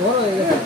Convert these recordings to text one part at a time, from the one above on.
বড় হয়ে গেছে।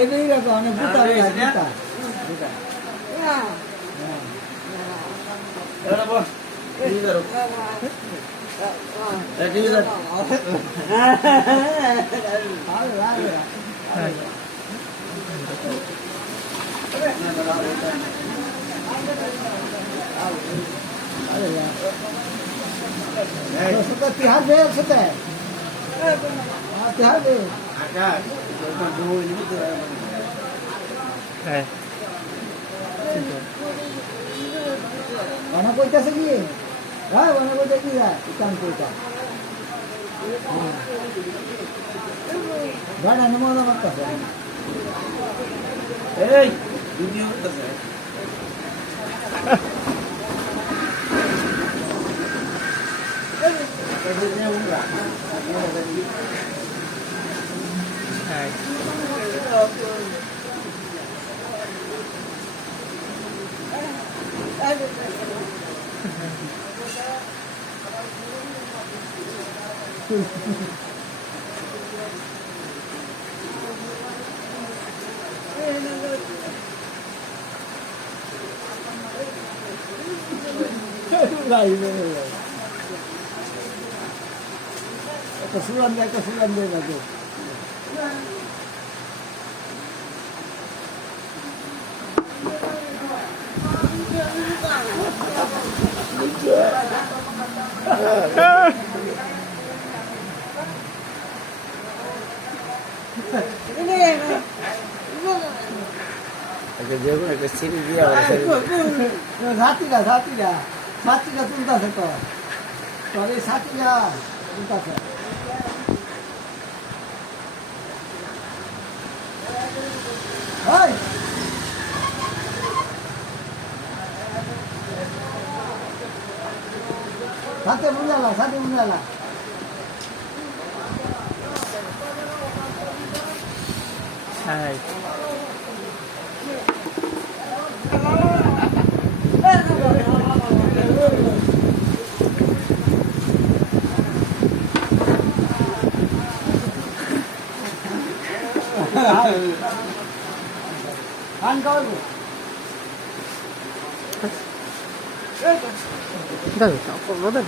এগুলি অনেক तिहार दे तिहार दे অনেক কইতাছে কি হ্যাঁ অনেক কইতে কি যায় কাম কইতা গাড়ি আনে মজা করতেছে এই ভিডিও করতেছে একটা সুরান দিয়ে লাগে একটা সিঁড়ি দিয়ে সাথীরা তুলতেছে তো তোর এই সাথীরা তুলতেছে সাথে বুঝালা Hai. Kan kau tu. Dah, tak apa dah.